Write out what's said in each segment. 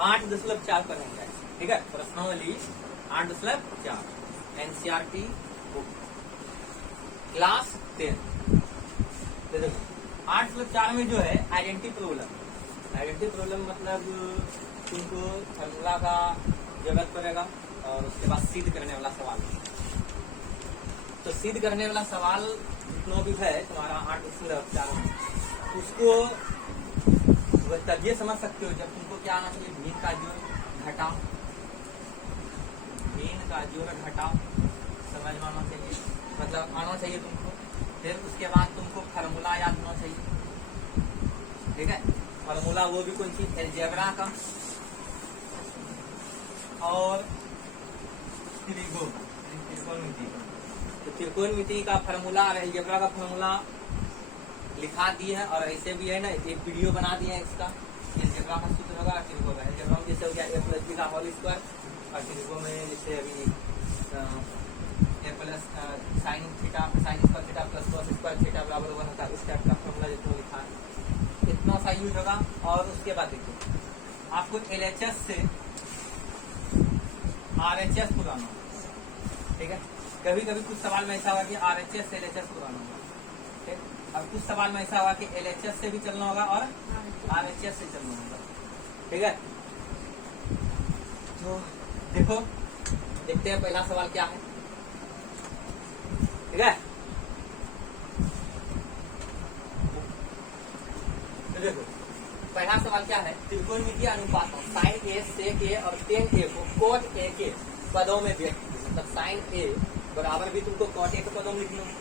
8.4 पर रहेंगे। ठीक है, प्रश्नावली 8.4 एनसीईआरटी बुक क्लास 10। देखो 8.4 में जो है आइडेंटिटी प्रॉब्लम मतलब तुमको फॉर्मूला का जरूरत पड़ेगा और उसके बाद सिद्ध करने वाला सवाल। तो सिद्ध करने वाला सवाल जितना भी है तुम्हारा 8.4 में, उसको तब ये समझ सकते हो जब तुमको क्या आना चाहिए, मीन का जोड़ घटाओ समझ में आना चाहिए, मतलब आना चाहिए तुमको। फिर उसके बाद तुमको फार्मूला याद होना चाहिए। ठीक है, फार्मूला वो भी कौन सी, अलजेब्रा का और त्रिकोणमिति। तो त्रिकोणमिति का फार्मूला और अलजेब्रा का फार्मूला लिखा दिए है, और ऐसे भी है ना एक वीडियो बना दिए है इसका। अलजेब्रा का सूत्र होगा, त्रिकोण में अलजेब्रा में जैसे हो गया a + b का होल स्क्वायर, और त्रिकोण में जैसे अभी a plus sine square theta plus cos square theta बराबर 1 होता है। इस टाइप का फार्मूला जितना लिखा है इतना सा यूज होगा। और उसके बाद देखो आपको LHS से RHS पुराना होगा। ठीक है, कभी कभी कुछ सवाल में ऐसा होगा कि RHS से LHS पुराना होगा। ठीक, और कुछ सवाल में ऐसा होगा कि LHS से भी चलना होगा और RHS से चलना होगा। ठीक है, तो देखो देखते हैं पहला सवाल क्या है। ठीक है, तो देखो पहला सवाल क्या है, त्रिकोणमितीय अनुपात साइन ए सेक ए और टेन ए को कोट ए के पदों में व्यक्त, मतलब साइन ए बराबर भी तुमको कॉट ए के पदों में लिखना है,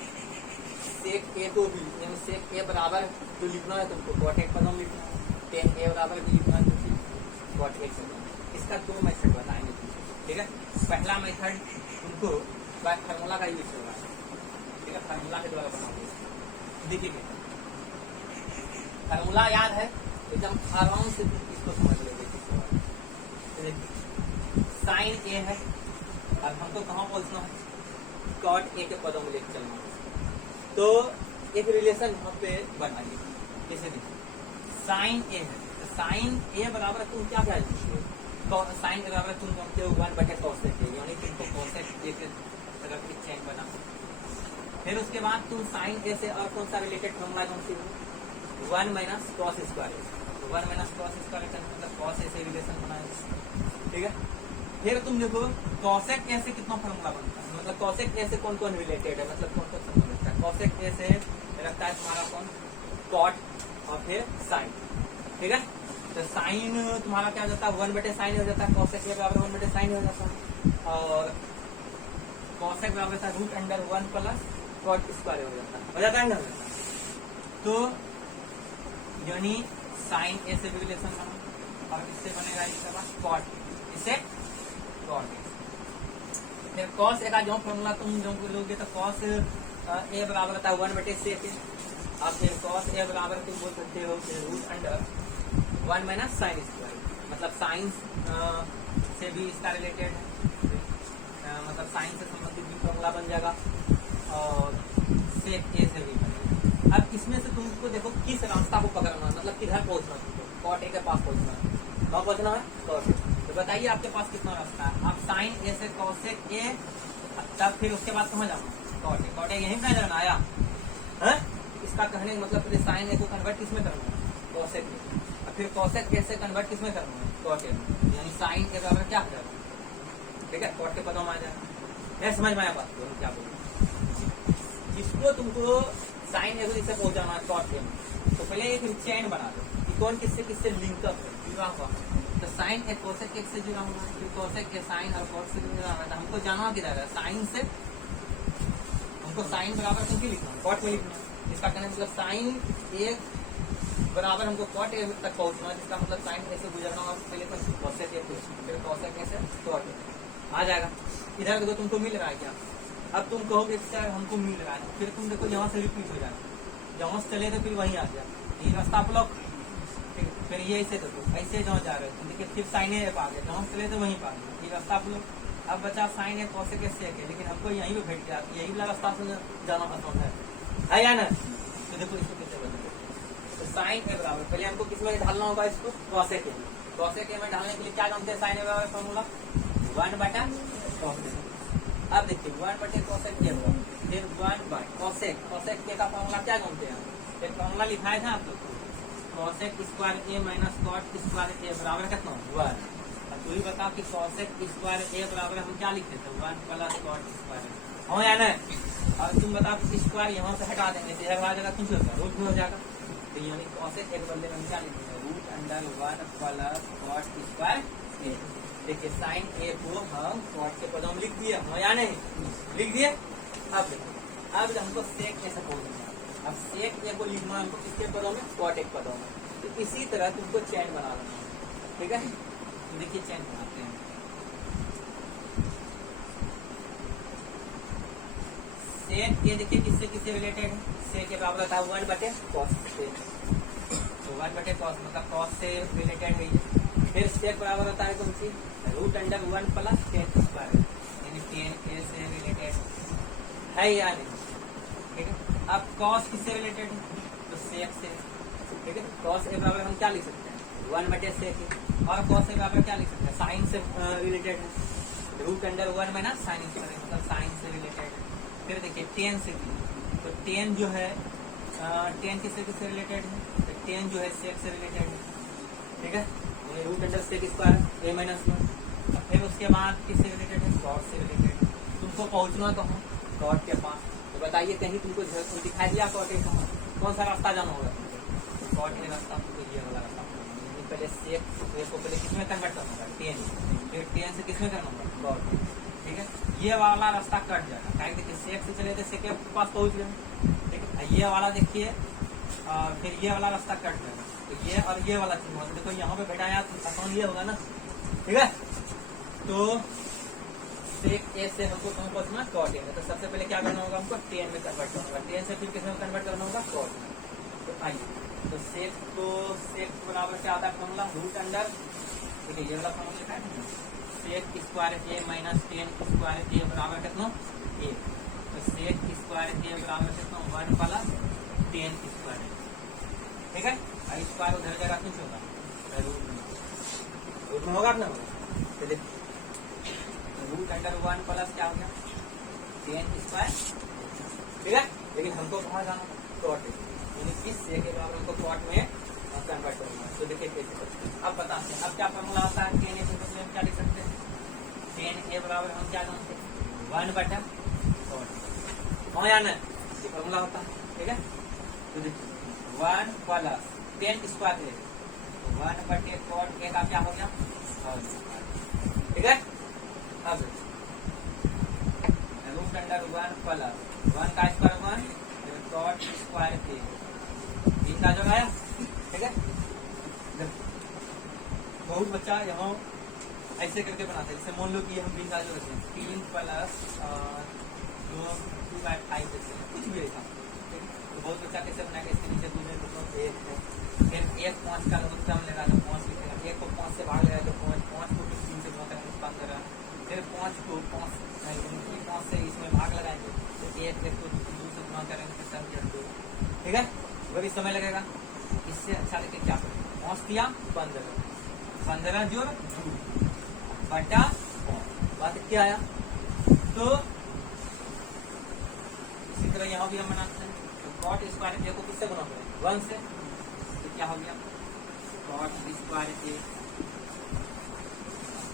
सेक ए को भी यानी सेक ए बराबर जो लिखना है तुमको कॉट ए के पदों में लिखना है, टेन ए बराबर भी लिखना है तुमको कॉट ए के पदों में। इसका 2 मेथड बताएंगे तुमको। ठीक है, पहला मेथड तुमको फार्मूला का यूज होगा। ठीक है, फार्मूला के द्वारा बनाओगे। देखिए फार्मूला याद है एकदम आराम से तुम इसको समझ लोगे। साइन ए है और हमको कहाँ पहुंचना है, कॉट ए के पदों में लेकर चलना है। तो एक रिलेशन यहाँ पे बनाइए, जैसे देखिए साइन ए है, तो साइन ए बराबर तुम क्या क्या साइन ए बराबर तुम जानते हो 1/cosec ए, यानी तुमको cosec ए के तरफ की चेन बना। फिर उसके बाद तुम साइन ए से और कौन सा रिलेटेड फॉर्मूला कौन सी 1 - cos स्क्वायर, 1 - cos स्क्वायर मतलब cos ए से रिलेशन बनाए। ठीक है, फिर तुम देखो cosec ए से कितना फॉर्मूला बनता है, मतलब cosec ए से कौन कौन रिलेटेड है, मतलब कौन कौन सा लगता है। cosec ए से लगता है तुम्हारा कौन, cot और फिर sin। ठीक है, तो साइन तुम्हारा क्या हो जाता है 1/sin हो जाता है, cosec ए बराबर 1/sin हो जाता है, और cosec बराबर था √1 + cot स्क्वायर हो जाता है ना। तो यानी साइन ए से भी रिलेशन बना और इससे बनेगा इसके बाद कॉट, इससे कॉट। फिर कॉस ए का जो फॉर्मूला तुम जो लोगे तो कॉस ए बराबर होता है 1/sec। अब फिर कॉस ए बराबर तुम बोल सकते हो √1 - sin स्क्वायर, मतलब साइन से भी इसका रिलेटेड है, मतलब साइन से संबंधित भी फॉर्मूला बन जाएगा और सेक ए से भी बनेगा। अब इसमें से तुमको देखो किस रास्ता को पकड़ना है, मतलब किधर पहुंचना है तुमको, कॉट ए के पास पहुंचना है। कहाँ पहुंचना है, कॉट ए। तो बताइए आपके पास कितना रास्ता है। आप साइन ए से cosec ए, तब फिर उसके बाद कहाँ जाना, कॉट ए। कॉट ए यहीं पे जाना आया है। इसका कहने का मतलब फिर साइन ए को कन्वर्ट किस में करना है, cosec ए, और फिर cosec ए से कन्वर्ट किस में करना है, कॉट ए में, यानी साइन ए बराबर क्या हो जाएगा। ठीक है, कॉट के पदों में आ जाएगा। समझ में आया बात को क्या बोल, जिसको तुमको साइन ए से पहुंचाना है कॉट ए में, तो पहले एक चेन बना दो कि कौन किससे किससे लिंकअप है, जुड़ा हुआ। तो साइन ए cosec ए से जुड़ा हुआ है, फिर cosec ए साइन और cot से जुड़ा हुआ है। तो हमको जाना किधर है, साइन से हमको साइन बराबर क्यों लिखना है, कॉट में लिखना है। इसका कहने मतलब साइन ए बराबर हमको कॉट ए तक पहुंचना है, जिसका मतलब साइन ए से गुजरना होगा पहले तो cosec ए, फिर cosec ए से कॉट ए आ जाएगा। इधर देखो तुमको मिल रहा है क्या, अब तुम कहोगे सर हमको मिल रहा है, फिर तुम देखो यहाँ से रिपीट हो जाएगा, जहाँ से चले तो फिर वहीं आ गया, ये रास्ता ब्लॉक। फिर ये ऐसे देखो ऐसे जहाँ जा रहे हो देखिए फिर साइन ए आ गया, जहाँ चले तो वहीं पा गया, ये रास्ता ब्लॉक। अब बचा साइन ए cosec ए सेक है, लेकिन हमको यहीं पे भेट गया, यही वाला रास्ता से जाना पसंद है या ना। तो देखो इसको कैसे बदलेंगे, तो साइन ए बराबर पहले हमको किसमें ढालना होगा, इसको cosec ए, कॉसेक ए में डालने के लिए क्या जानते हैं साइन ए बराबर फॉर्मूला 1 बटा कॉसेक। अब देखिए 1 बटे कॉसेक ए फिर 1 बाय कॉसेक ए का फॉर्मूला क्या जानते हैं? एक फॉर्मूला लिखा था आप लोग cosec square A minus cot square ए बराबर कितना 1। अब तू ही बता कि कॉसेक स्क्वायर ए बराबर हम क्या लिखते थे 1 प्लस कॉट स्क्वायर हो या नहीं? अब तुम बताओ कि स्क्वायर यहाँ से हटा देंगे तो हर जगह कुछ होगा रूट में हो जाएगा। तो यानी कॉसेक एक बदले में हम क्या लिखेंगे root under 1 plus cot square A. देखिए साइन ए को हम कॉट के पदों में लिख दिए हो या नहीं? लिख दिए। अब देखो अब हमको सेक ए से बोलना अब सेक ए को लिखना हमको किसके पदों में कॉट एक पदों में। तो इसी तरह तुमको चैन बना लेना है ठीक है। तो देखिए चैन बनाते हैं सेक ये देखिए किससे किससे रिलेटेड है सेक के बराबर होता है 1 बटे कॉस से। तो 1 बटे कॉस मतलब कॉस से रिलेटेड है ये। फिर सेक बराबर होता है कौन सी root under 1 plus tan square यानी टेन ए से रिलेटेड है या नहीं? ठीक है। अब कॉस किससे रिलेटेड है तो सेक से ठीक है। कॉस ए बराबर हम क्या लिख सकते हैं 1 बटे सेक और कॉस ए बराबर क्या लिख सकते हैं साइन से रिलेटेड है root under 1 minus sine square मतलब साइन से रिलेटेड है। फिर देखिए टेन से तो टेन जो है टेन किससे किससे रिलेटेड है तो टेन जो है सेक से रिलेटेड है ठीक है। Root under sec square A minus 1 फिर उसके बाद किससे रिलेटेड है कॉट से रिलेटेड। तुमको पहुंचना कहाँ कॉट के पास तो बताइए कहीं तुमको दिखाई दिया कॉट ए कहाँ कौन सा रास्ता जाना होगा तुमको कॉट ए रास्ता तुमको ये वाला रास्ता पहले सेक को पहले किसमें कन्वर्ट करना होगा टेन फिर टेन से किसमें करना होगा कॉट ठीक है। ये वाला रास्ता कट जाएगा क्या देखिए सेक से चले थे सेक के पास पहुंच गए ठीक है। ये वाला देखिए फिर ये वाला रास्ता कट जाएगा तो ये और ये वाला चीज होगा देखो यहाँ पे बैठाया आसान ये होगा ना ठीक है। तो सेक ए से हमको कहाँ पहुंचना कॉट ए में तो सबसे पहले क्या करना होगा हमको टेन में कन्वर्ट करना होगा टेन से फिर किसमें कन्वर्ट करना होगा कॉट में। तो आइए तो सेक बराबर क्या आता है फॉर्मूला रूट अंडर देखिए ये वाला फॉर्मूला लिखा है सेक square A minus ten square ए बराबर कितना ए। तो सेक स्क्वायर ए बराबर कितना 1 प्लस टेन स्क्वायर ठीक है। और स्क्वायर उधर जगह कुछ होगा रूट में होगा ना तो देखिए रूट अंडर 1 प्लस क्या हो गया टेन स्क्वायर ठीक है। लेकिन हमको कहाँ जाना कॉट यानी कि सेक के बराबर हमको कॉट में कन्वर्ट करना है। तो देखिए कैसे करते हैं अब बताते हैं। अब क्या फॉर्मूला आता है टेन ए से क्या लिख सकते हैं टेन ए बराबर हम क्या जानते हैं 1 बटा कॉट हो या नहीं? ये फॉर्मूला होता है ठीक है। तो देखिए 1 प्लस टेन स्क्वायर ए 1 बटे कॉट ए का क्या हो गया ठीक है। अब रूट अंडर 1 प्लस 1 का स्क्वायर 1 कॉट स्क्वायर ए इनका जो आया ठीक है। बहुत बच्चा यहाँ ऐसे करके बनाते हैं जैसे मान लो कि हम बिंदा जो रखते हैं 3 प्लस 2/5 जैसे कुछ भी ऐसा ठीक है। तो बहुत बच्चा कैसे बनाएगा इसके नीचे 2 में तो 1 है फिर 1 5 का लोग कम लगा तो 5 लिखेगा 1 को 5 से भाग लगा तो 5 को 3 से गुणा करेंगे 15 फिर 5 को 5 से इसमें भाग लगाएंगे तो 1 को 2 से गुणा करेंगे तो 7 2 ठीक है। वो भी समय लगेगा इससे अच्छा लेके क्या करें 5 दिया 15 जोड़ 2 बटा बात क्या आया। तो इसी तरह यहाँ भी हम बनाते हैं तो कॉट स्क्वायर ए को किससे गुना करें 1 से तो क्या हो गया कॉट स्क्वायर ए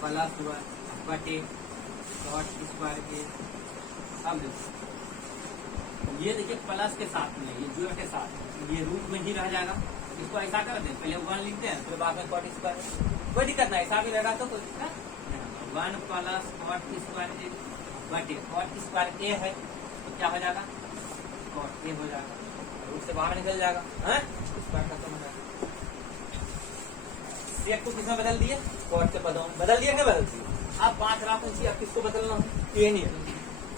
प्लस 1 बटे कॉट स्क्वायर ए। अब ये देखिए प्लस के साथ में ये जोड़ के साथ ये रूट में ही रह जाएगा। इसको ऐसा कर दें पहले 1 लिखते हैं फिर बाद में कॉट स्क्वायर कोई दिक्कत नहीं ऐसा भी लगा तो कोई दिक्कत 1 प्लस कॉट स्क्वायर ए बटे कॉट स्क्वायर ए है तो क्या हो जाएगा कॉट ए हो जाएगा रूट से बाहर निकल जाएगा स्क्वायर खत्म हो जाएगा। सेक को किसमें बदल दिए कॉट के पदों में बदल दिए क्या बदल दिए। अब 5 रात अब किसको बदलना है टेन ए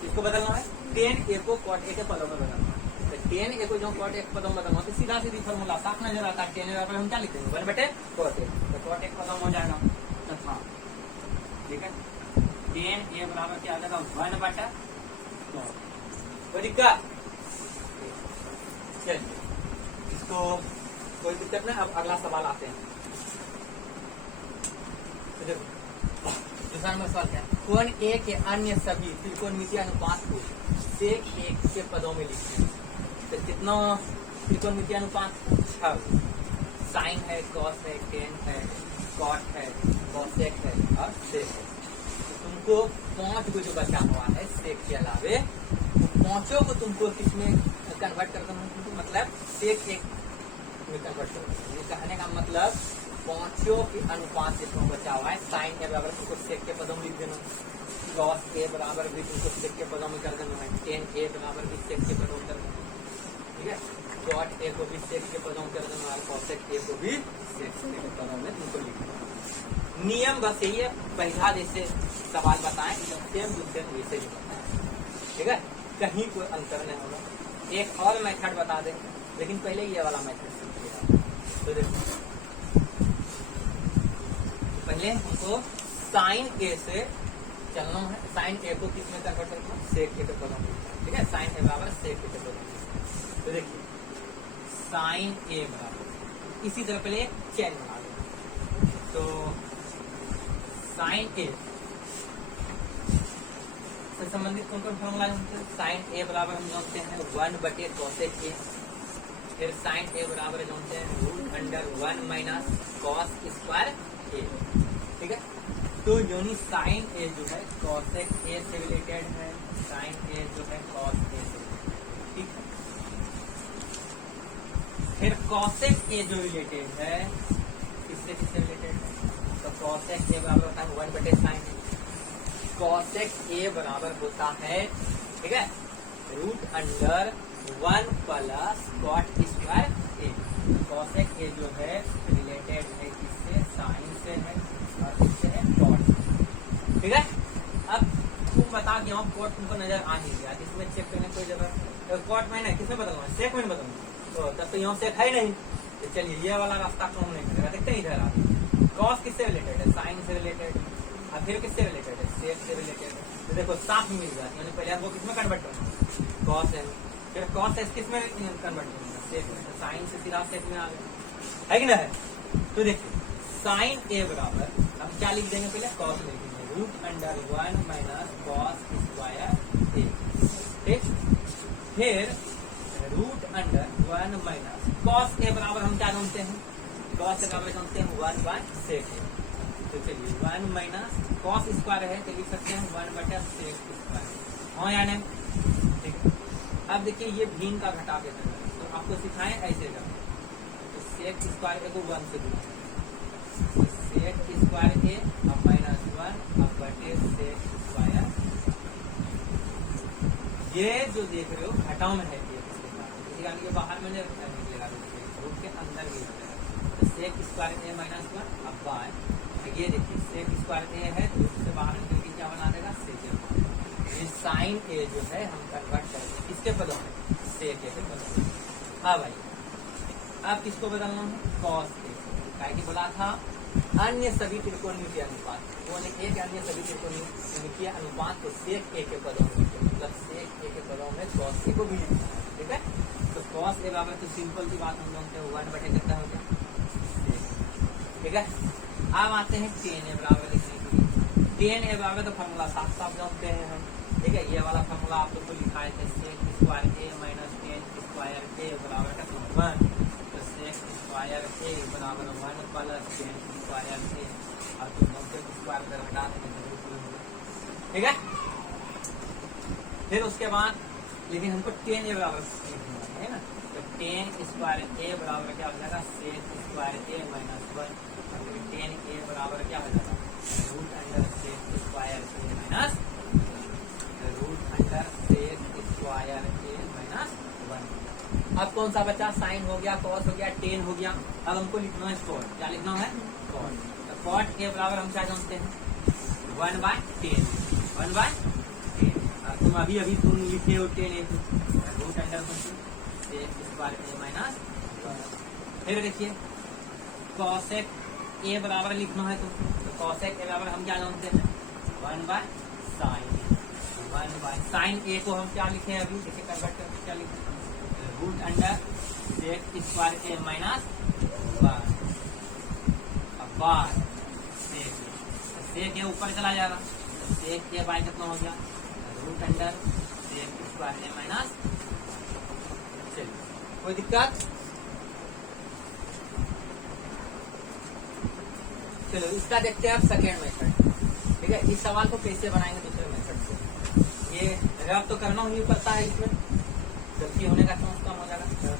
किसको बदलना है टेन ए को कॉट ए के पदों में बदलना है। तो टेन ए को जो कॉट ए के पदों में बदलना तो सीधा सीधी फॉर्मूला साफ नजर आता है टेन ए हम क्या लिख देंगे 1 बटे कॉट ए तो कॉट ए खत्म हो जाएगा तथा ठीक है। टेन ए बराबर क्या आ जाएगा 1 बटा कोई दिक्कत चलिए इसको कोई दिक्कत नहीं। अब अगला सवाल आते हैं दूसरा नंबर सवाल क्या है, कोण ए के अन्य सभी त्रिकोणमितीय अनुपात को सेक एक के पदों में लिखिए। तो कितना त्रिकोणमितीय अनुपात? 6। साइन है, कॉस है, टेन है, कॉट है, कॉसेक है और सेक है। तो तुमको 5 को जो बचा हुआ है सेक के अलावे, पांचों को तुमको किसमें कन्वर्ट कर देना है, मतलब सेक एक में कन्वर्ट कर देना। ये कहने का मतलब पांचों के अनुपात जितना बचा हुआ है, साइन ए बराबर तुमको सेक के पदों में लिख देना, कॉस ए बराबर भी तुमको सेक के पदों में कर देना है, टेन ए बराबर भी सेक के पदों में कर देना है, ठीक है। कॉट ए को भी सेक के पदों में कर देना है, कॉसेक ए को भी सेक के पदों में तुमको लिख देना। नियम बस यही है, पहला जैसे सवाल बताएं सेम दूसरे वैसे ही बताएं, ठीक है, कहीं कोई अंतर नहीं होगा। एक और मेथड बता दें, लेकिन पहले ये वाला मेथड सीखिएगा। तो देखो पहले हमको साइन ए से चलना है, साइन ए को किस में कन्वर्ट करना है, सेक के पदों में, ठीक है। साइन ए बराबर सेक के पदों में। तो देखिए साइन ए बराबर, इसी तरह पहले चेन बना दो। तो साइन ए से संबंधित कौन कौन फॉर्मूला जानते हैं? साइन ए बराबर हम जानते हैं 1/cosec ए, फिर साइन ए बराबर जानते हैं √1 माइनस कॉस स्क्वायर ए, ठीक है। तो यानी साइन ए जो है कॉसेक ए से रिलेटेड है, साइन ए जो है कॉस ए से, ठीक है। फिर कॉसेक ए जो रिलेटेड है किससे किससे रिलेटेड है? तो कॉसेक ए बराबर होता है 1/sin ए, कॉसेक ए बराबर होता है, ठीक है, √1 plus cot square A. Cosec A जो है रिलेटेड है किससे? साइन से है और किससे है? कॉट से, ठीक है। अब तुम बता कि यहाँ कॉट तुमको नजर आ नहीं गया, इसमें चेक करने की कोई जगह, तो कॉट में नहीं, किसमें बताऊंगा? सेक में बताऊंगा, तो तब तो यहाँ सेक है ही नहीं। तो चलिए ये वाला रास्ता कौन नहीं करेगा, देखते हैं इधर आगे। कॉस किससे रिलेटेड है? साइन से रिलेटेड है, और फिर किससे रिलेटेड है? सेक से रिलेटेड है। तो देखो साफ मिल गया, यानी पहले आपको किसमें कन्वर्ट करना? कॉस है, फिर कॉस एस किसमें कन्वर्ट करना? सेक में। तो साइन से सीधा सेक में आ गया, है कि नहीं? तो देखिए साइन ए बराबर हम क्या लिख देंगे? पहले कॉस लिख देंगे, √1 माइनस कॉस स्क्वायर ए, ठीक। फिर √1 माइनस कॉस ए बराबर हम क्या जानते हैं? कॉस ए बराबर जानते हैं 1/sec ए। तो चलिए 1 माइनस कॉस स्क्वायर है तो लिख सकते हैं 1/sec स्क्वायर, हाँ या नहीं? ठीक है। अब देखिए ये भीन का घटा के करना है, तो आपको सिखाएं ऐसे करना। तो सेक स्क्वायर ए को 1 से गुना, सेक स्क्वायर ए अब -1 अब बटे सेक स्क्वायर। ये जो देख रहे हो घटाओ में है, ये बाहर में निकलेगा, रूट के अंदर भी निकलेगा। तो सेक स्क्वायर ए -1 अब बाय, ये देखिए सेक स्क्वायर ए है तो उससे बाहर निकल के क्या बना देगा? सेक ए। ये साइन ए जो है हम कन्वर्ट करेंगे किसके पदों में? सेक ए के पदों में। हाँ भाई, अब किसको बदलना है? Cos A. क्या कि बोला था अन्य सभी त्रिकोणमितीय अनुपात, कोण ए के अन्य सभी त्रिकोणमितीय अनुपात को सेक ए के पदों में, मतलब सेक ए के पदों में कॉस ए को भी लिखना है, ठीक है। तो कॉस ए बराबर तो सिंपल की बात हम जानते हैं 1/, कितना हो गया? ठीक है। अब आते हैं टेन ए बराबर लिखने के लिए। टेन ए बराबर तो फॉर्मूला साफ साफ जानते हैं हम, ठीक है। ये वाला फॉर्मूला आप लोग को लिखाए थे, सेक square A minus ten square ए बराबर कितना? 1। तो सेक स्क्वायर ए बराबर 1 प्लस टेन स्क्वायर ए, और तुम लोग स्क्वायर कर हटा देंगे, ठीक है। फिर उसके बाद लेकिन हमको टेन ए बराबर है ना, तो टेन स्क्वायर ए बराबर क्या हो जाएगा? सेक स्क्वायर ए -1, और फिर टेन ए बराबर क्या हो जाएगा? √सेक square A minus √sec square ए -1। अब कौन सा बचा? साइन हो गया, कॉस हो गया, टेन हो गया। अब हमको लिखना है कॉट। क्या लिखना है? कॉट। तो कॉट ए बराबर हम क्या जानते हैं? 1/10, 1/10। तुम अभी तुम लिखे हो 10 ए, √सेक स्क्वायर ए -1। फिर देखिए कॉसेक ए बराबर लिखना है तो कॉसेक ए बराबर हम क्या जानते हैं? 1/sin। 1/sin ए को हम क्या लिखे अभी? इसे कन्वर्ट करके क्या लिखे? √सेक स्क्वायर ए -1 बाय सेक। सेक ए ऊपर चला जाएगा, सेक ए बाय कितना हो गया root under sec square A minus. चलिए कोई दिक्कत? चलो इसका देखते हैं आप सेकेंड मेथड। ठीक है, इस सवाल को कैसे बनाएंगे दूसरे मेथड से। ये रब तो करना ही पड़ता है, इसमें गलती होने का चांस कम हो जाएगा। ठीक है,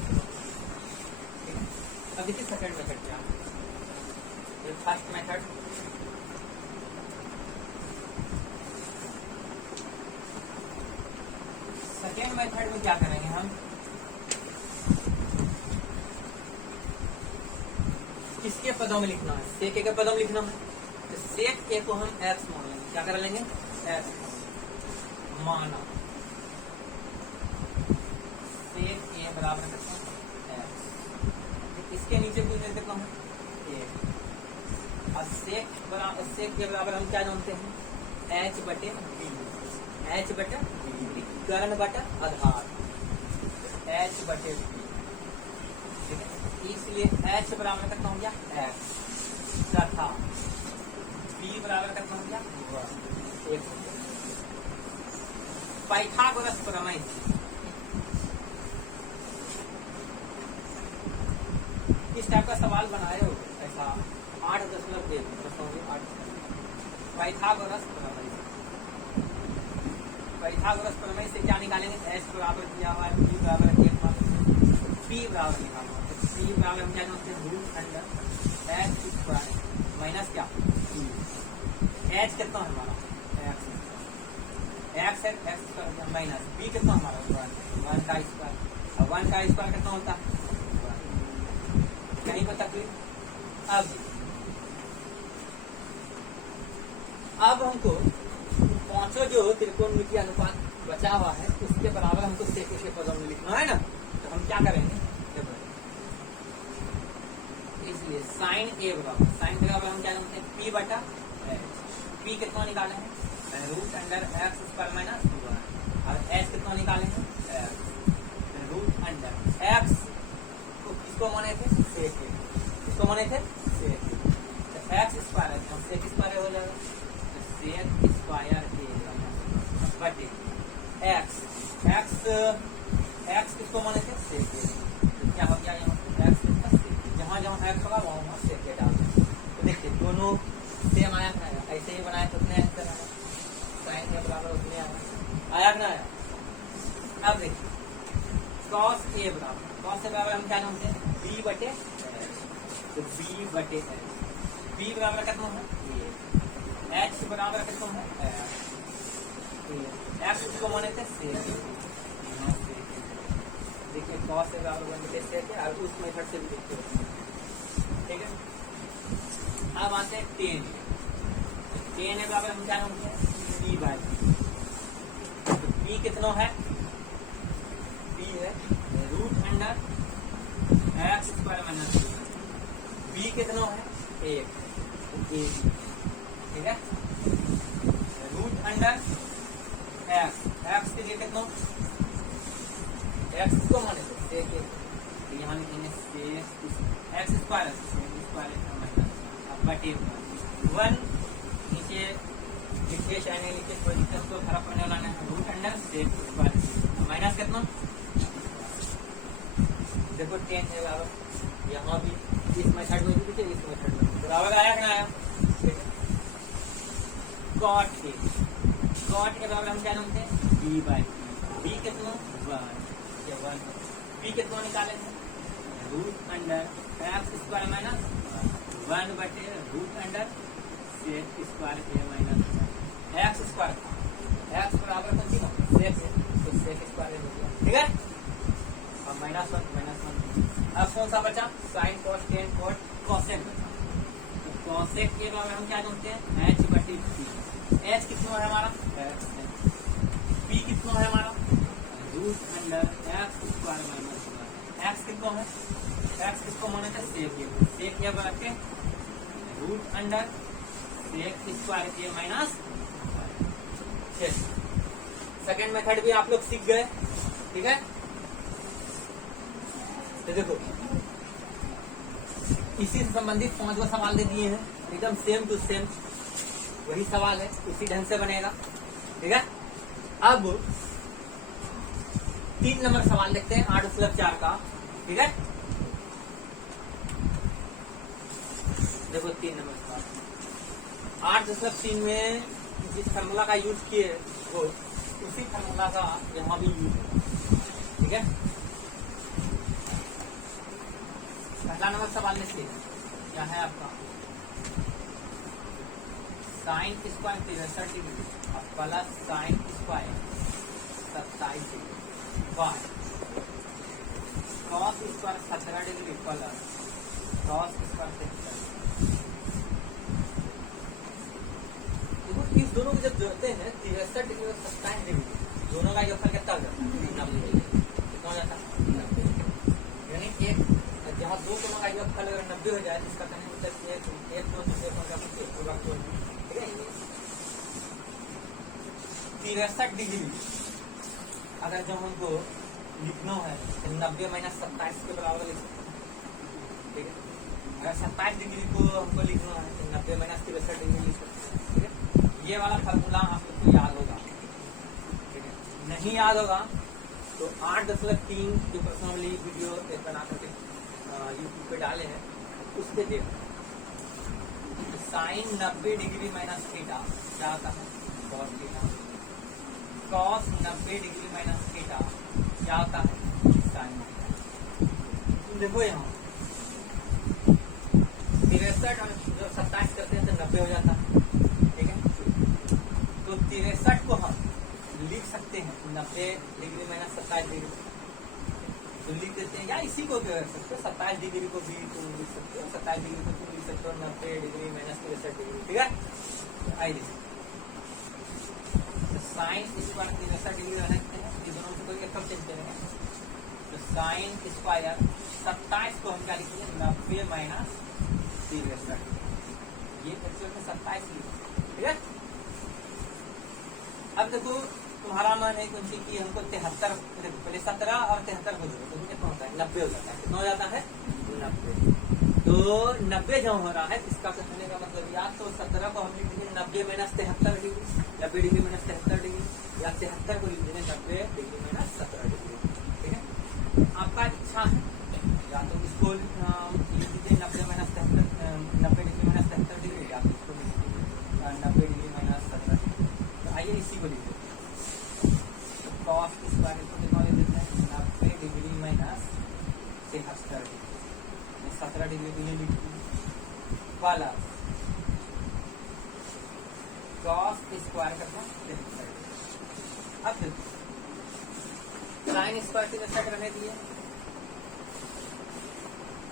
अब देखिए सेकेंड मेथड क्या है। ये फर्स्ट मेथड, सेकेंड मेथड में क्या करेंगे हम, किसके पदों में लिखना है, सेक ए के पदों में लिखना है, तो सेक ए को हम एक्स मान लेंगे। क्या कर लेंगे, एक्स माना सेक ए बराबर करते हैं एक्स, इसके नीचे कुछ दे देता हूँ ए, और सेक के बराबर हम क्या जानते हैं, एच बटे बी, एच बटे कर्ण बटे आधार, एच बटे बी। ठीक है, इसलिए एच बराबर कितना हो गया एक्स तथा बी बराबर कितना हो गया एक। पाइथागोरस प्रमेय इस टाइप का सवाल बनाए हो ऐसा 8.8 पाइथागोरस प्रमेय, पाइथागोरस प्रमेय से क्या निकालेंगे, एच बराबर दिया हुआ है बी बराबर बी बराबर लिखा हुआ है, बी बराबर हम क्या जानते हैं root under X square minus क्या एच कितना है हमारा एक्स, एक्स है एक्स स्क्वायर माइनस बी कितना हमारा 1 का स्क्वायर, और 1 का स्क्वायर कितना होता है कहीं पर तकलीफ। अब हमको पांचों जो त्रिकोणमितीय अनुपात बचा हुआ है उसके बराबर हमको सेक के पदों में लिखना है ना, तो हम क्या करेंगे, इसलिए साइन ए बराबर, साइन के बराबर हम क्या जानते हैं पी बटा एच, पी कितना निकाले हैं root under X square minus 1, और एच कितना निकाले हैं रूट अंडर एक्स को किसको माने थे सेक ए, किसको माने थे सेक ए, तो एक्स स्क्वायर है सेक स्क्वायर हो जाएगा, सेक स्क्वायर ए बटे एक्स, एक्स एक्स किसको माने थे सेक ए, तो क्या हो गया यहाँ एक्स कितना सेक, जहाँ जहाँ एक्स होगा वहाँ सेक ए डाल दें। तो देखिए दोनों सेम आया ना, ऐसे ही बनाए तो उतने आंसर आया, साइन के बराबर उतने आया ना आया। अब देखिए कॉस ए बराबर, कॉस ए बराबर हम क्या जानते हैं बी बटे एच, तो बी बटे एच, बी बराबर कितना है एच बराबर कितना है एक्स को माने थे सेक, देखिए कॉस ए बराबर 1 बटे सेक है, और उस मेथड से भी देखते हैं। ठीक है, अब आते हैं टेन, टेन ए बराबर हम क्या जानते हैं बी बाय बी, तो बी कितना है बी है root under X square minus 2, B कितना है एक, ए बी। ठीक है, रूट अंडर एक्स, एक्स के लिए कितना एक्स को माने तो सेक ए, तो यहाँ लिखेंगे सेक एक्स स्क्वायर माइनस बटे 1, नीचे लिखिए चाहे नहीं लिखिए कोई दिक्कत तो खराब पड़ने वाला नहीं, root under sec square minus कितना, देखो 10 है बराबर, यहाँ भी इस मेथड में भी लिखे इस मेथड में बराबर आया कि ना आया। कॉट ए, कॉट ए बराबर हम क्या जानते हैं बी बाय बी कितना 1, बी कितना निकाले थे root under X square minus 1 बटे root under sec square A minus X square, X बराबर कौन सी सेक है तो सेक स्क्वायर हो गया। ठीक है, अब -1 अब कौन सा बचा sine cos tan cot cosec बचा, तो कॉसेक के बराबर हम क्या जानते हैं एच बटे बी, एच कितना है हमारा एक्स है, बी कितना है हमारा root under X square minus 1, X कितना है एक्स किसको माने थे सेक ए बराबर के root under sec square A minus. Second method भी आप लोग सीख गए। ठीक है, तो देखो इसी से संबंधित 5 सवाल दे दिए हैं एकदम सेम टू सेम, वही सवाल है, उसी ढंग से बनेगा। ठीक है, अब 3 नंबर सवाल देखते हैं 8+4 का। ठीक है, देखो 3 नंबर सवाल 8+3 में जिस फार्मूला का यूज किए वो उसी फार्मूला का यहाँ भी यूज होगा। ठीक है, पहला नंबर सवाल में से क्या है आपका sine square 63 degree plus sine square 27 degree by cos square 17 degree plus cos square 73। देखो इस दोनों को जब जोड़ते हैं 63 डिग्री और 27 डिग्री दोनों का योगफल कितना हो जाता है 90 डिग्री। कितना हो जाता है 90, यानी एक जहाँ दो कोनों का योगफल अगर 90 हो जाए इसका कहने मतलब एक कोण दूसरे कोण का पूरा कोण। ठीक है, 63 डिग्री अगर जब हमको लिखना है तो 90 माइनस 27 के बराबर लिख सकते हैं। ठीक है, अगर 27 डिग्री को हमको लिखना है तो 90 माइनस 63 डिग्री लिख सकते हैं। ठीक है, ये वाला फार्मूला आप लोग को याद होगा। ठीक है, नहीं याद होगा तो 8.3 जो पर्सनली वीडियो बना करके यूट्यूब पे डाले हैं उस पे देखो। साइन 90 डिग्री माइनस थीटा क्या आता है cos theta, cos 90 degree minus theta क्या आता है साइन थीटा। देखो यहाँ 63 और जब 27 करते हैं तो 90 हो जाता है। ठीक है, तो 63 को हम लिख सकते हैं 90 डिग्री माइनस 27 डिग्री तो लिख देते हैं, या इसी को क्या कर सकते हो 27 डिग्री को भी तुम लिख सकते हो, 27 डिग्री को तुम लिख सकते हो 90 डिग्री माइनस 63 डिग्री। ठीक है, तो आई लिख साइन स्क्वायर 63 डिग्री रहते हैं, ये दोनों को एक कब चेंज करेंगे तो साइन स्क्वायर 27 को हम क्या लिखेंगे 90 माइनस 63, ये एक्चुअल में 27 लिखेंगे। ठीक है, अब देखो तुम्हारा मन है कौन सी कि हमको 73 पहले 17 और 73 हो जाए तो कितना होता है 90 हो जाता है। कितना हो जाता है 90। तो 90 जब हो रहा है इसका कहने का मतलब या तो 17 को हम लिख देंगे 90 minus 73 degree, 90 degree minus 73 degree, या 73 को लिख देंगे 90 डिग्री माइनस 17 डिग्री। ठीक है, आपका इच्छा है या तो इसको लिख दीजिए 90 माइनस 73 90 डिग्री माइनस 73 डिग्री, या तो इसको लिख दीजिए 90 डिग्री माइनस 17 डिग्री। तो आइए इसी को लिख देते हैं कॉस स्क्वायर को कितना ले देते हैं 90 डिग्री माइनस 73 डिग्री, 17 डिग्री के लिए लिखिए प्लस कॉस स्क्वायर करना 73 डिग्री। अब साइन स्क्वायर की दशा रहने दिए,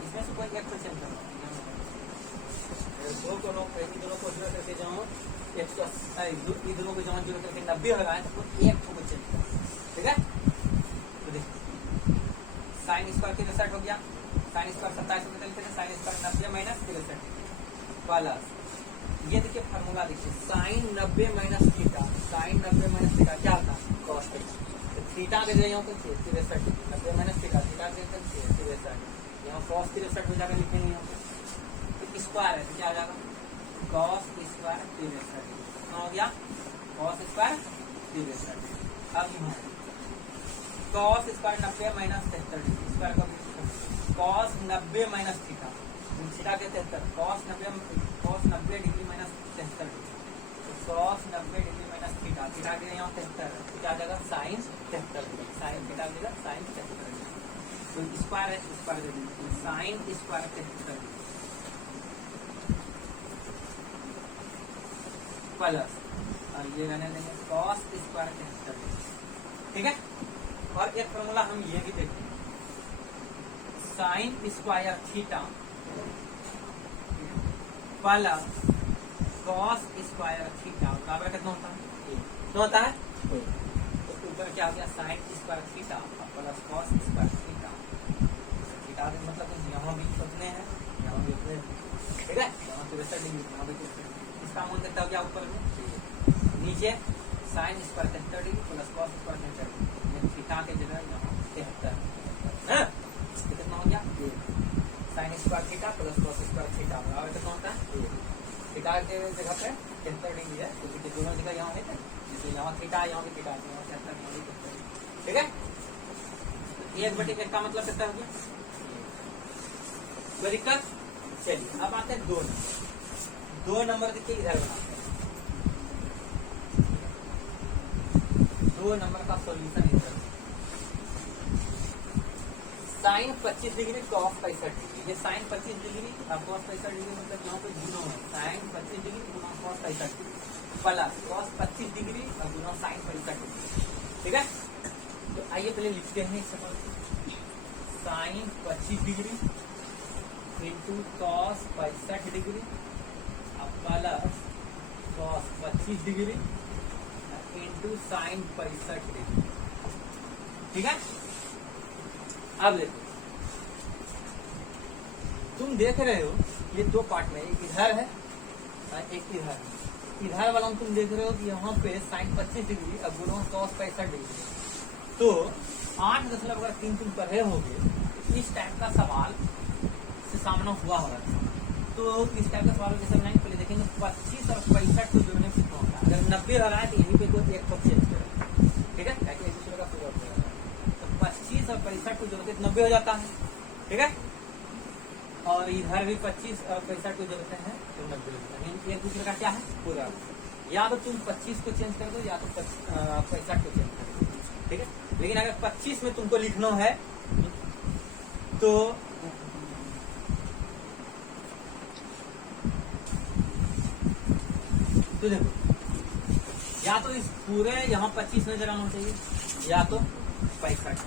इसमें से कोई एक क्वेश्चन करना दो दोनों को जोड़ करके जाओ 180 दोनों को जमा जोड़ करके 90 हो रहा है तो एक को क्वेश्चन करना। ठीक है, तो देखिए साइन स्क्वायर की दशा हो गया, साइन स्क्वायर 27 को बदलते हैं साइन स्क्वायर 90 माइनस 63 प्लस ये देखिए फार्मूला देखिए sine 90 minus theta, sine 90 minus theta क्या होता है कॉस थीटा, तो थीटा के जगह पे 63 90 माइनस थीटा, थीटा के जगह 63 यहाँ कॉस 63 हो जाकर लिखेंगे यहाँ पे तो स्क्वायर है तो क्या आ जाएगा कॉस स्क्वायर 63 कितना हो गया कॉस स्क्वायर 63। अब यहाँ cos square 90 minus 73 degree square का कॉस 90 माइनस थीटा, थीटा के 73 कॉस 90 डिग्री माइनस 73 डिग्री, तो cos 90 degree minus theta, theta के यहाँ 73 तो क्या आ जाएगा साइन 73 डिग्री, साइन थीटा आ जाएगा साइन 73 डिग्री। तो स्क्वायर है स्क्वायर दे दीजिए साइन स्क्वायर 73 डिग्री प्लस और ये रहने देंगे कॉस स्क्वायर 73 डिग्री। ठीक है, और एक फॉर्मूला हम ये भी देखते हैं sine square theta plus cos square theta बराबर कितना होता है कितना होता है तो ऊपर क्या हो गया sine square theta plus cos square theta, theta का मतलब यहाँ भी उतने हैं यहाँ भी उतने। ठीक है, यहाँ 63 डिग्री यहाँ भी इसका मान कितना हो गया ऊपर में नीचे sine square 73 degree plus cos square 73 degree, theta के जगह यहाँ 73 है कितना हो गया sine square theta plus cos square theta बराबर कितना होता है थीटा के जगह पे 73 डिग्री है, क्योंकि दोनों जगह यहाँ है, यहाँ थीटा, यहाँ भी थीटा, यहाँ 73, यहाँ भी 73। ठीक है, 1/1 का मतलब कितना हो गया? कोई दिक्कत? चलिए अब आते हैं 2 नंबर। 2 नंबर देखिए इधर बनाते हैं। 2 नंबर का सॉल्यूशन इधर, साइन 25 डिग्री कॉस 65 डिग्री। ये साइन 25 डिग्री और कॉस 65 डिग्री मतलब यहाँ पे 0 है। साइन 25 डिग्री गुना cos 65 degree plus cos 25 degree और गुना साइन 65 डिग्री। ठीक है, तो आइए पहले लिखते हैं इस सवाल। Sine 25 degree into cos 65 degree plus cos 25 degree into sine 65 degree. ठीक है, अब देखो, तुम देख रहे हो ये 2 पार्ट में, एक इधर है और एक इधर है। इधर वाला तुम देख रहे हो कि यहाँ पे साइन 25 डिग्री और गुना कॉस 65 डिग्री। तो 8.3 तुम पढ़े होगे, इस टाइप का सवाल से सामना हुआ होगा। तो इस टाइप का सवाल कैसे बनाएंगे, पहले देखेंगे 25 और 65 को जोड़ने से कितना होता है। अगर 90 हो रहा है तो यहीं पे कोई एक पक्ष चेंज करेगा। ठीक है, ताकि एक दूसरे का पूरा हो जाएगा। तो 25 और 65 को जोड़ते 90 हो जाता है। ठीक है, और इधर भी 25 और 65 को जोड़ते हैं तो 90 हो जाता है। एक दूसरे का क्या है, पूरा। या तो तुम 25 को चेंज कर दो या तो 65 को चेंज कर दो। ठीक है, लेकिन अगर 25 में तुमको लिखना है तो देखो, या तो इस पूरे यहाँ 25 नजर आना चाहिए या तो 65।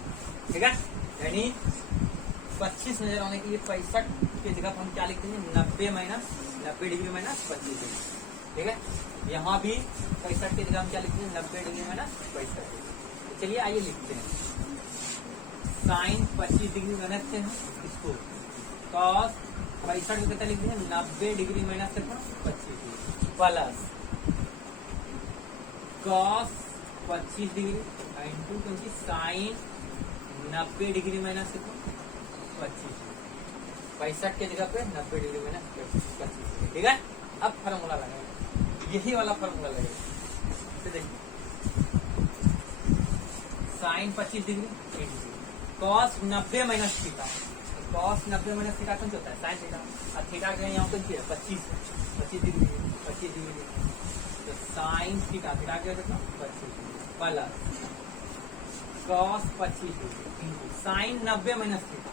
ठीक है, यानी 25 नजर आने के लिए 65 की जगह हम क्या लिख देंगे, 90 डिग्री माइनस 25 डिग्री। ठीक है, यहाँ भी 65 की जगह हम क्या लिख देंगे, 90 डिग्री माइनस 65 डिग्री। चलिए आइए लिखते हैं, साइन 25 डिग्री बनाते हैं इसको, कॉस 65 को कितना लिख देंगे, 90 डिग्री माइनस कितना 25 degree plus cos 25 degree into 25 sine 90 degree minus कितना 25। 65 के जगह पे 90 डिग्री माइनस 25। ठीक है, अब फार्मूला लगाएंगे, यही वाला फार्मूला लगेगा। तो देखिए, sine 25 degree cos 90 minus theta, cos 90 minus theta कौन सा होता है, साइन थीटा। और थीटा के यहाँ पे 25 डिग्री तो साइन थीटा, थीटा क्या होता है 25 plus cos 25 degree sine 90 minus theta.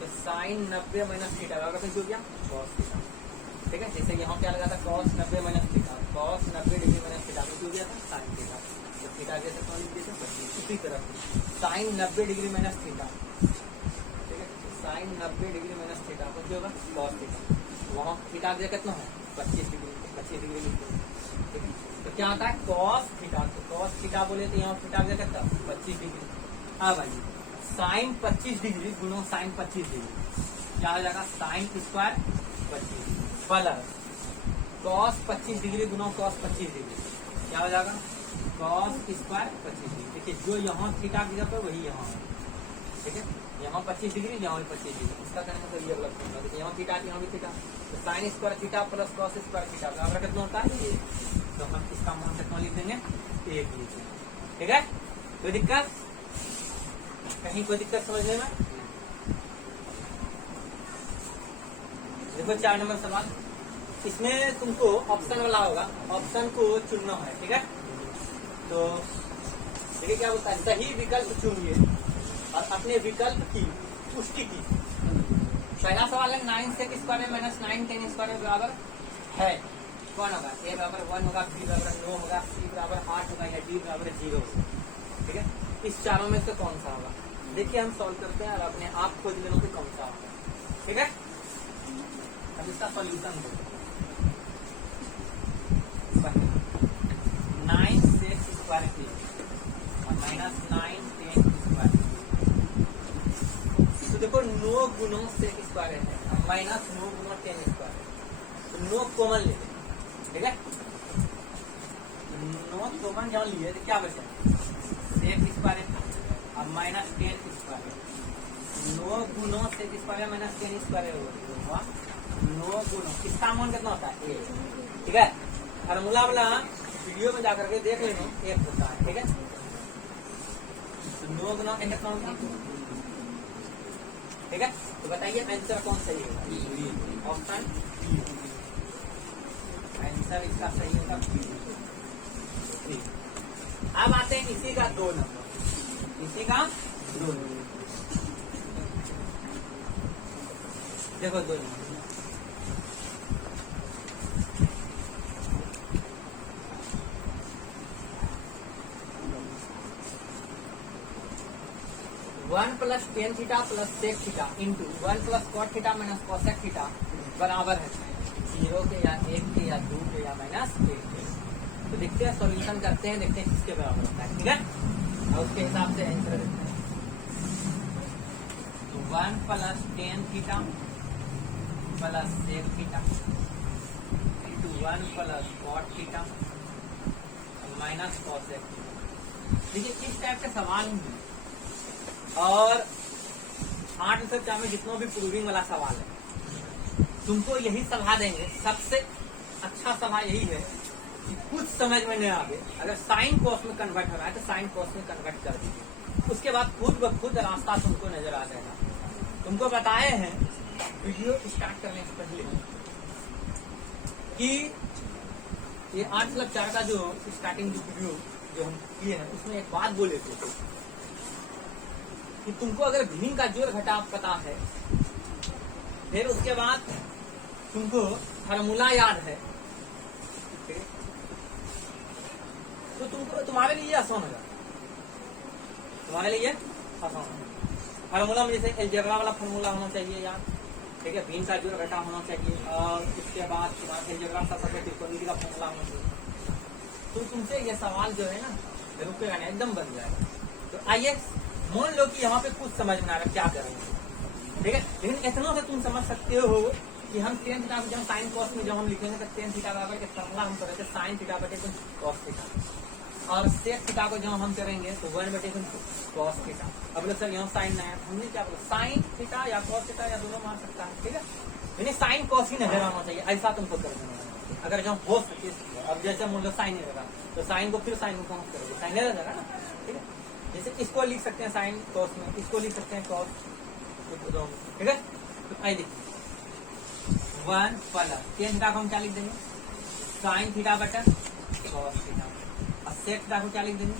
तो साइन 90 माइनस थीटा अगर जो गया कॉस थीटा। ठीक है, जैसे यहाँ क्या लगा था, cos 90 minus theta, cos 90 degree minus theta में जो गया था साइन थीटा। तो थीटा के साथ लिख देते 25। इसी तरह साइन 90 डिग्री माइनस थीटा। ठीक है, साइन 90 डिग्री माइनस थीटा को जो होगा कॉस थीटा। वहाँ थीटा कितना है 25 डिग्री, 25 डिग्री लिख देंगे। ठीक है, तो क्या आता है कॉस थीटा। तो कॉस थीटा बोले तो यहाँ थीटा कितना 25 डिग्री। अब आइए, साइन 25 डिग्री गुणा साइन 25 डिग्री क्या हो जाएगा, sine square 25 plus cos 25 degree गुना कॉस 25 डिग्री क्या हो जाएगा, कॉस स्क्वायर 25 डिग्री। देखिए, जो यहाँ थीटा की जगह पे वही यहाँ है। ठीक है, यहाँ 25 डिग्री, यहाँ भी 25 डिग्री। इसका कहने मतलब ये अलग फॉर्मूला। देखिए, यहाँ थीटा यहाँ भी थीटा, तो sine square theta plus cos square theta बराबर कितना होता है, तो हम इसका मान कितना लिख देंगे, 1 लिख देंगे। ठीक है, कोई दिक्कत, कहीं कोई दिक्कत समझने में? देखो 4 नंबर सवाल, इसमें तुमको ऑप्शन वाला होगा, ऑप्शन को चुनना है। ठीक है, तो देखिए क्या होता है, सही विकल्प चुनिए और अपने विकल्प की पुष्टि की। पहला सवाल है 9 सेक स्क्वायर माइनस 9 10 स्क्वायर बराबर है, कौन होगा, ए बराबर 1 होगा, बी बराबर 9 होगा, सी बराबर 8 होगा या डी बराबर 0 होगा। ठीक है, इस चारों में से कौन सा होगा, देखिए हम सॉल्व करते हैं और अपने आप खोज लेना कि कौन सा होगा। ठीक है, अब इसका सॉल्यूशन देखो, 9 सेक स्क्वायर और माइनस 9 10 स्क्वायर। तो देखो 9 गुना सेक स्क्वायर है माइनस 9 गुना 10 स्क्वायर, तो 9 कॉमन ले लें। ठीक है, 9 कॉमन जब लिए तो क्या बचा, सेक स्क्वायर और माइनस 10 स्क्वायर। 9 गुना सेक स्क्वायर माइनस 10 स्क्वायर होगा 9 गुना इसका मान कितना होता है 1, ठीक है। फार्मूला वाला वीडियो में जाकर के देख लेना 1 होता है, ठीक है। 9 गुना n कितना होता है, ठीक है। तो बताइए आंसर कौन सही होगा, ऑप्शन आंसर इसका सही होगा बी। अब आते हैं इसी का 2 नंबर, इसी का 2 नंबर, देखो 2 number 1 + tan theta + sec theta into 1 + cot theta minus cosec theta बराबर है 0 के या 1 के या 2 के या -1 के। तो देखते हैं, सॉल्यूशन करते हैं, देखते हैं किसके बराबर होता है, ठीक है। और उसके हिसाब से आंसर देते हैं। तो 1 + tan theta + sec theta into 1 + cot theta minus cosec theta. देखिए इस टाइप के सवाल हैं और 8 से 4 में जितना भी प्रूविंग वाला सवाल है तुमको यही सलाह देंगे, सबसे अच्छा सलाह यही है कि कुछ समझ में नहीं आवे, अगर साइन कॉस में कन्वर्ट हो रहा है तो साइन कॉस में कन्वर्ट कर दीजिए, उसके बाद खुद ब खुद रास्ता तुमको नजर आ जाएगा। तुमको बताए हैं वीडियो स्टार्ट करने से पहले कि ये 8/4 का जो स्टार्टिंग वीडियो जो हम किए हैं उसमें एक बात बोले थे कि तुमको अगर भिन्न का जोड़ घटाव पता है, फिर उसके बाद तुमको फार्मूला याद है, तो तुमको तुम्हारे लिए आसान होगा, तुम्हारे लिए आसान होगा। फार्मूला में जैसे अलजेब्रा वाला फार्मूला होना चाहिए याद, ठीक है। भिन्न का जोड़ घटाव होना चाहिए और उसके बाद तुम्हारा अलजेब्रा का त्रिकोणमिति का फार्मूला होना चाहिए। तो तुमसे ये सवाल जो है ना रुकेगा नहीं, एकदम बन जाएगा। तो आइए मान लो कि यहाँ पे कुछ समझ में आ रहा है क्या करेंगे, ठीक है। लेकिन इतना से तुम समझ सकते हो कि हम tan थीटा को जब साइन कॉस में जब हम लिखेंगे तो tan थीटा बराबर के फॉर्मूला हम करेंगे साइन थीटा बटे कॉस थीटा, और sec थीटा को जब हम करेंगे तो 1 बटे कॉस थीटा। अब लोग सर यहाँ साइन नहीं है, हमने क्या बोला साइन थीटा या कॉस थीटा या दोनों मान सकता है, ठीक है। यानी साइन कॉस ही नजर आना चाहिए, ऐसा तुमको करना अगर जब हो सके। अब जैसे मान लो साइन नहीं लगा तो साइन को फिर साइन को काउंट करोगे, साइन नहीं लगा ना, ठीक है। जैसे इसको लिख सकते हैं साइन कॉस में, इसको लिख सकते हैं कॉस, ठीक है। तो आई देखिए 1 + tan थीटा को हम क्या लिख देंगे साइन थीटा बटा कॉस थीटा, और sec थीटा को क्या लिख देंगे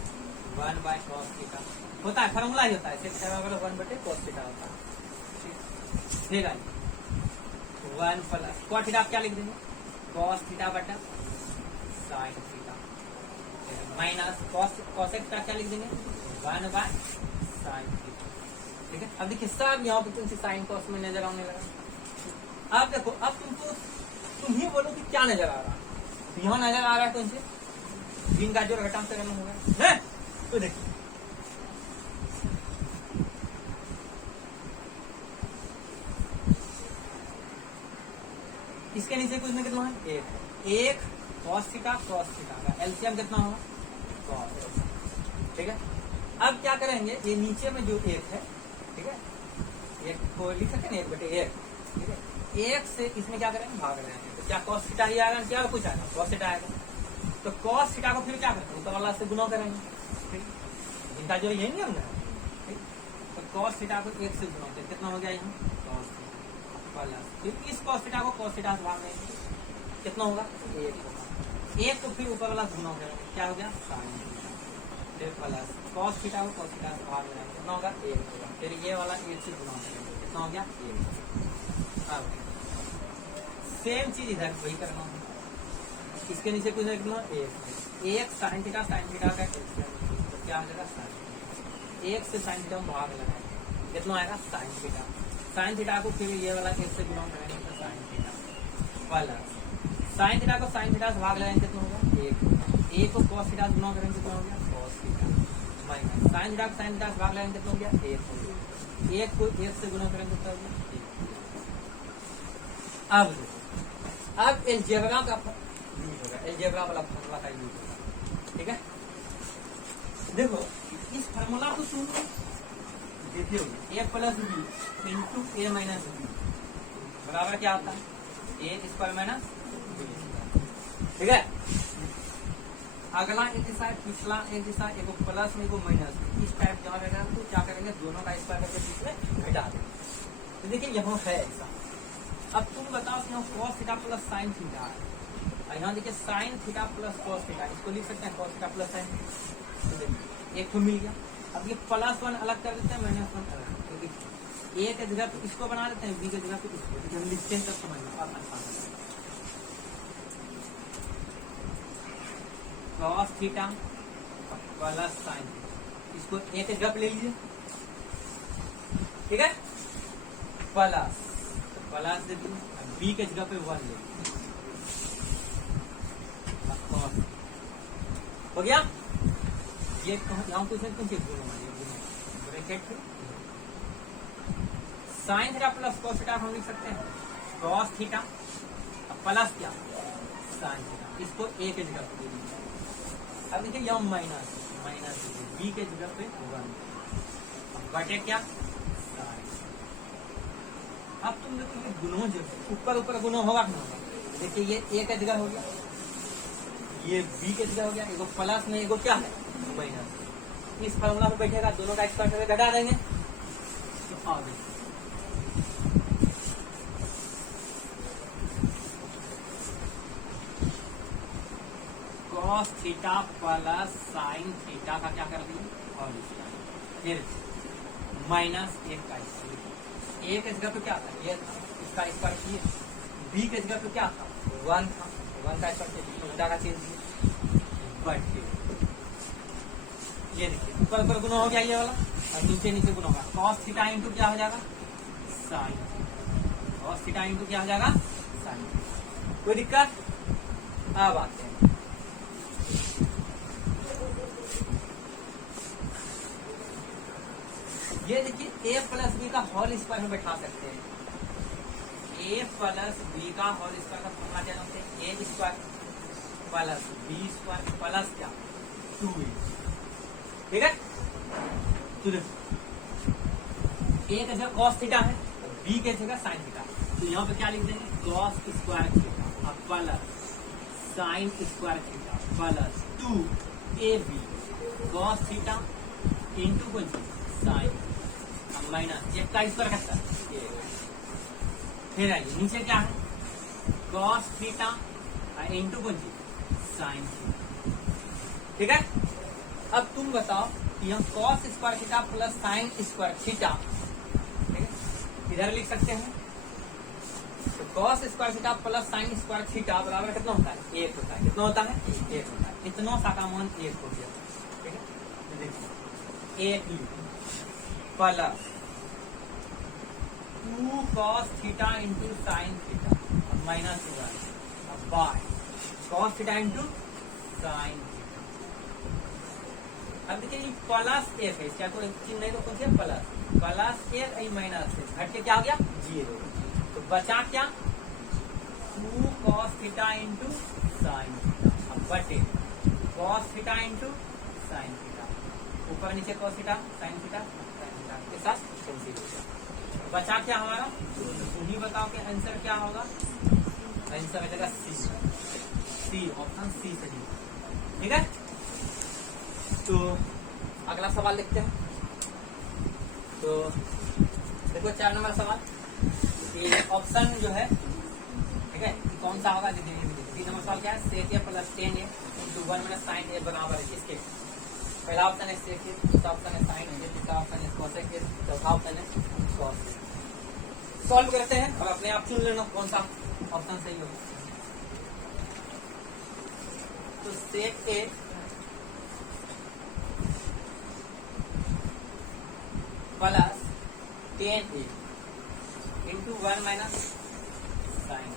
1/cos थीटा। होता है फार्मूला ही होता है, sec थीटा बराबर 1/cos थीटा होता है, ठीक है। 1 + cot थीटा क्या लिख देंगे cos थीटा बटा sin theta minus cosec theta क्या लिख देंगे 1/sin थीटा, ठीक है। अब देखिए सब यहाँ पे तुमसे साइन कॉस में नजर आने लगा। अब देखो, अब तुम ही बोलो कि क्या नजर आ रहा है, तो यहाँ नजर आ रहा है तुमसे भिन्न का जोड़ घटाव से करना होगा, तो देखिए इसके नीचे कुछ न कितना है 1 cos थीटा cos थीटा का एलसीएम कितना होगा cos, ठीक है। अब क्या करेंगे, ये नीचे में जो 1 है, ठीक है, 1 को लिख सकते हैं 1/1, ठीक है। 1 से इसमें क्या करेंगे भाग रहे हैं, तो क्या cos थीटा ही आएगा, क्या कुछ आएगा cos थीटा आएगा। तो cos थीटा को फिर क्या करेंगे ऊपर वाला से गुना करेंगे, ठीक। इनका जो यही नियम है, ठीक। तो cos थीटा को 1 से गुना करेंगे, कितना हो गया यहाँ cos थीटा प्लस, फिर इस cos थीटा को cos थीटा से भाग देंगे, कितना होगा 1 होगा। 1 को फिर ऊपर वाला गुना करेंगे, क्या हो गया sin theta plus cos theta को cos थीटा से भाग देंगे, कितना होगा 1 होगा। फिर ये वाला 1 से गुना करेंगे, कितना हो गया 1। अब सेम चीज इधर वही करना है, इसके नीचे कुछ लिखना 1 sin थीटा का तो क्या आ जाएगा sin, 1 से sin थीटा में भाग लगाएंगे, कितना आएगा sin थीटा को फिर ये वाला 1 से गुना करेंगे तो sin theta plus sin theta को sin थीटा से भाग लगाएंगे, कितना होगा 1 को cos थीटा से गुना करेंगे, कितना हो गया cos theta minus sin theta को sin थीटा से भाग लगाएंगे, कितना हो गया 1 हो गया। 1 को 1 से गुना करेंगे कितना हो गया 1। अब अलजेब्रा का यूज होगा, अलजेब्रा वाला फार्मूला का यूज होगा, ठीक है। देखो इस फार्मूला को तुम देखिए a + b × a - b बराबर क्या होता है ए स्क्वायर माइनस बी स्क्वायर। ठीक है, अगला एक दिशा है, पिछला एक दिशा, एक प्लस में एक माइनस, इस टाइप जहाँ रहेगा तो क्या करेंगे, दोनों का स्क्वायर करके बीच में घटा देंगे। तो देखिए यहाँ है ऐसा। अब तुम बताओ कि यहाँ cos theta plus sine theta है, और यहाँ देखिए sine theta plus cos theta, इसको लिख सकते हैं cos थीटा प्लस साइन। तो देखिए एक तो मिल गया। अब ये +1 अलग कर देते हैं, -1 अलग। तो देखिए ए के जगह पे इसको बना देते हैं, बी के जगह पे इसको, तो हम लिखते हैं तब समझना और आसान है। cos theta plus sine theta, इसको ए के जगह पे ले लीजिए। ठीक है, प्लस दे दी, बी के जगह पे 1 ले लीजिए। हो गया। ये यहाँ कुछ bracket sine theta plus cos theta हम लिख सकते हैं cos थीटा प्लस क्या साइन थीटा, इसको ए के जगह पे ले लीजिए। अब देखिए यहाँ माइनस बी के जगह पे 1 बटे क्या साइन। अब तुम देखो ये गुणों जो ऊपर गुणों होगा कि नहीं होगा। देखिए ये ए का जगह हो गया, ये बी के जगह हो गया, एगो प्लस में एगो क्या है माइनस। इस फॉर्मूला में बैठेगा, दोनों का स्क्वायर करके घटा देंगे तो आ गई। cos theta plus sine theta का क्या कर दिए और फिर माइनस 1 का स्क्वायर। ए के जगह पे क्या था, ये था, इसका स्क्वायर किए। बी के जगह पे क्या था 1 था, 1 का स्क्वायर उल्टा का चेंज किया बट ये देखिए ऊपर गुना हो गया ये वाला, और नीचे गुना होगा। cos थीटा इंटू क्या हो जाएगा साइन, cos थीटा इंटू क्या हो जाएगा साइन। कोई दिक्कत? अब आते हैं ये देखिए a प्लस बी का होल स्क्वायर में बैठा सकते हैं। a प्लस बी का होल स्क्वायर का फॉर्मूला क्या जानते हैं, a square plus B square plus क्या 2a। ठीक है, तो देखो a का जगह cos थीटा है, b के जगह साइन थीटा, तो यहाँ पे क्या लिख देंगे cos square theta plus sine square theta plus 2ab cos theta into कुछ साइन माइनस 1 का स्क्वायर करता है। फिर आइए नीचे क्या है cos थीटा इंटू कुछ साइन थीटा। ठीक है, अब तुम बताओ कि हम cos square theta plus sine square theta, ठीक है, इधर लिख सकते हैं। तो cos square theta plus sine square theta बराबर कितना होता है 1 होता है। कितना होता है 1 होता है। इतना सा का मान 1 हो गया। ठीक है, तो देखिए 1 plus 2 cos theta into sine theta minus by cos theta into sine theta. अब देखिए ये प्लस 1 है, क्या कोई चिन्ह नहीं तो कुछ है प्लस 1 माइनस 1 घट के क्या हो गया 0, तो बचा क्या 2 cos theta into sine theta बटे cos theta into sine theta, ऊपर नीचे cos थीटा साइन थीटा के साथ कैंसिल हो गया। बचा क्या हमारा, तुम ही बताओ कि आंसर क्या होगा। आंसर हो जाएगा सी, ऑप्शन सी सही। ठीक है, तो अगला सवाल देखते हैं। तो देखो 4 नंबर सवाल, ये ऑप्शन जो है ठीक है कौन सा होगा। 3 नंबर सवाल क्या है, sec A plus 10a into 1 minus sine A बराबर है किसके। पहला ऑप्शन है सेक ए, दूसरा ऑप्शन है साइन ए, तीसरा ऑप्शन है कोसेक ए, चौथा ऑप्शन है कॉस ए। सॉल्व करते हैं और अपने आप चुन लेना कौन सा ऑप्शन सही होगा। तो sec A plus 10a into 1 minus sine.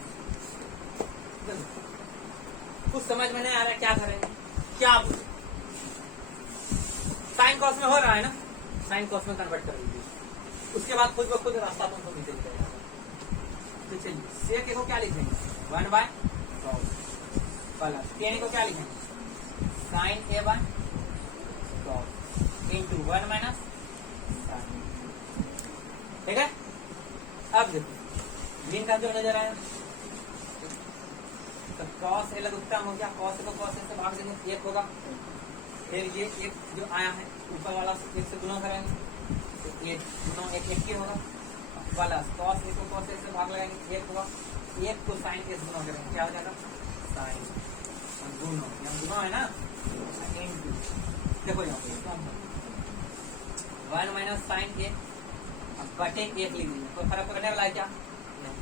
कुछ समझ में नहीं आ रहा क्या करें, क्या साइन कॉस में हो रहा है ना, साइन कॉस में कन्वर्ट कर लीजिए, उसके बाद खुद ब खुद रास्ता तुमको निकल जाएगा। तो चलिए सेक ए को क्या लिखेंगे 1 बाय कॉस प्लस 10 को क्या लिखेंगे sine A by cos into 1 minus sine. ठीक है, अब देखो लिंक का जो नजर आया तो कॉस ए लघुत्तम हो गया, कॉस ए को कॉस ए से भाग देंगे, एक होगा। फिर ये एक जो आया है ऊपर वाला एक से गुना करेंगे, तो एक गुना एक एक ही होगा, प्लस कॉस ए को कॉस ए से भाग लगाएंगे, एक होगा, एक को साइन ए से गुना करेंगे, क्या हो जाएगा साइन गुना, यहाँ गुना है ना, देखो यहाँ पे 1 माइनस साइन ए बटे एक लिख दीजिए, कोई फर्क पड़ने वाला है क्या नहीं।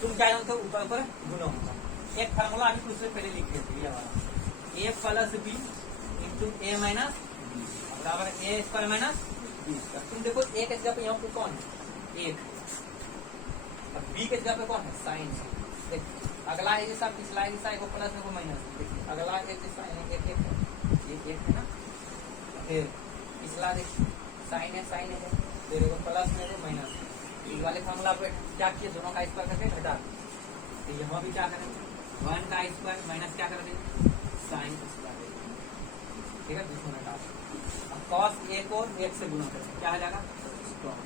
तुम क्या जानते हो ऊपर ऊपर गुना होगा। एक फार्मूला अभी दूसरे पहले लिख देते ये वाला, ए प्लस बी इंटू ए माइनस बराबर ए स्क्वायर माइनस बी। तुम देखो ए के जगह पे यहाँ पे कौन है एक, और बी के जगह पे कौन है साइन। अगला एक जैसा पिछला एक जैसा, एक प्लस एक माइनस, देखिए अगला एक जैसा एक एक है ना, फिर पिछला देखिए साइन है, फिर एगो प्लस में माइनस, इस वाले फॉर्मूला पे क्या किए दोनों का स्क्वायर करके घटा, तो यहाँ भी क्या करेंगे 1 का स्क्वायर माइनस क्या कर देंगे साइन स्क्वायर, ठीक है दूसरा घटा। अब कॉस ए को एक से गुना करेंगे, क्या हो जाएगा कॉस।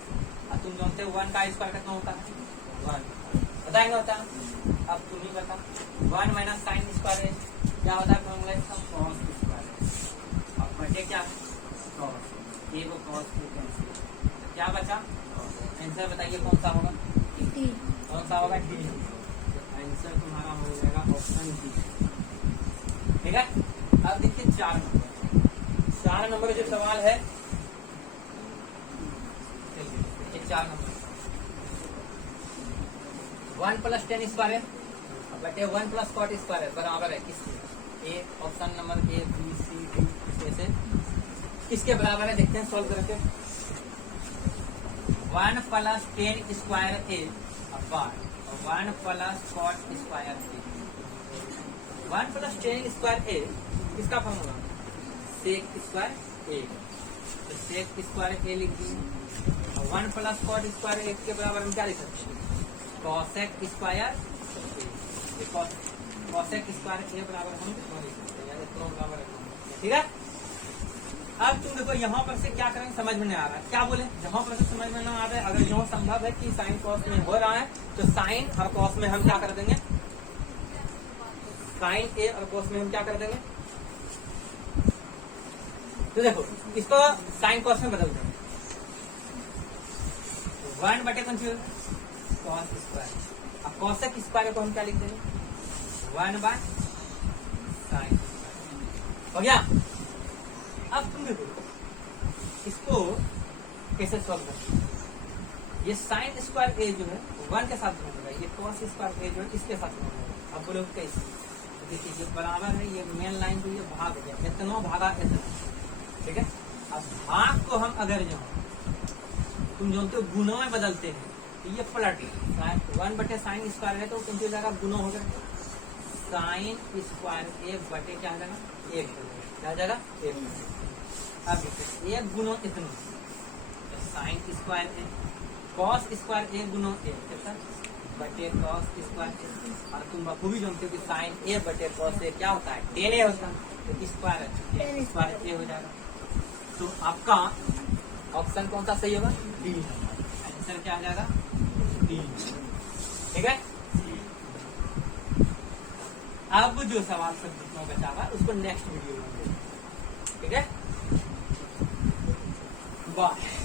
अब तुम जानते हो 1 का स्क्वायर कितना होता है 1, बताएंगे होता है, अब तुम ही बता 1 माइनस साइन स्क्वायर है क्या होता है फॉर्मूला इसका कॉस स्क्वायर। अब बटे क्या है कॉस, ए को कॉस को कैंसिल, क्या बचा आंसर बताइए कौन सा होगा डी, कौन सा होगा डी, आंसर तुम्हारा हो जाएगा ऑप्शन डी, ठीक है। अब देखिए 4 नंबर जो सवाल है, 4 नंबर 1 प्लस 10 स्क्वायर है बटे 1 प्लस कॉट स्क्वायर है बराबर है किसके, a option number A B C D से किसके बराबर है देखते हैं सॉल्व करके। 1 प्लस 10 स्क्वायर ए अपार 1 प्लस कॉट स्क्वायर ए, 1 प्लस 10 स्क्वायर ए किसका फॉर्मूला सेक स्क्वायर ए, तो सेक स्क्वायर ए लिख दीजिए, 1 प्लस कॉट स्क्वायर ए के बराबर हम क्या लिख सकते हैं cosec square A, cosec square ए बराबर हम लिख सकते हैं, दोनों बराबर है, ठीक है। अब तुम देखो यहाँ पर से क्या करेंगे समझ में नहीं आ रहा है, क्या बोले यहाँ पर से समझ में नहीं आ रहा है। अगर यहाँ संभव है कि साइन कॉस में हो रहा है तो साइन और कॉस में हम क्या कर देंगे, साइन ए और कॉस में हम क्या कर देंगे, तो देखो इसको साइन कॉस में बदल देंगे, 1 बटे कौन सी कॉस स्क्वायर, अब कॉसेक स्क्वायर को हम क्या लिख देंगे 1 बाय साइन हो गया। अब तुम देखो इसको कैसे सॉल्व करें, ये साइन स्क्वायर ए जो है 1 के साथ होगा, ये कॉस स्क्वायर ए जो है इसके साथ होगा। अब बोलो कैसे, तो देखिए ये बराबर है, ये मेन लाइन जो ये भाग गया इतना भागा इतना, ठीक है। अब भाग को हम अगर जो तुम जानते हो गुना में बदलते हैं तो ये पलट 1 बटे साइन स्क्वायर है तो किसी जगह गुना हो जाएगा, साइन स्क्वायर ए बटे क्या हो जाएगा 1, क्या हो जाएगा 1। अब देखिए 1 गुना इतना तो साइन स्क्वायर ए, कॉस स्क्वायर ए गुना ए कितना बटे कॉस स्क्वायर ए, और तुम बखूबी जानते हो कि साइन ए बटे कॉस ए क्या होता है 10 ए होता है, तो स्क्वायर स्क्वायर ए हो जाएगा। तो आपका ऑप्शन कौन सा सही होगा डी, आंसर क्या आ जाएगा डी, ठीक है। अब जो सवाल सब जितना बचा हुआ उसको नेक्स्ट वीडियो में, ठीक है। बाय।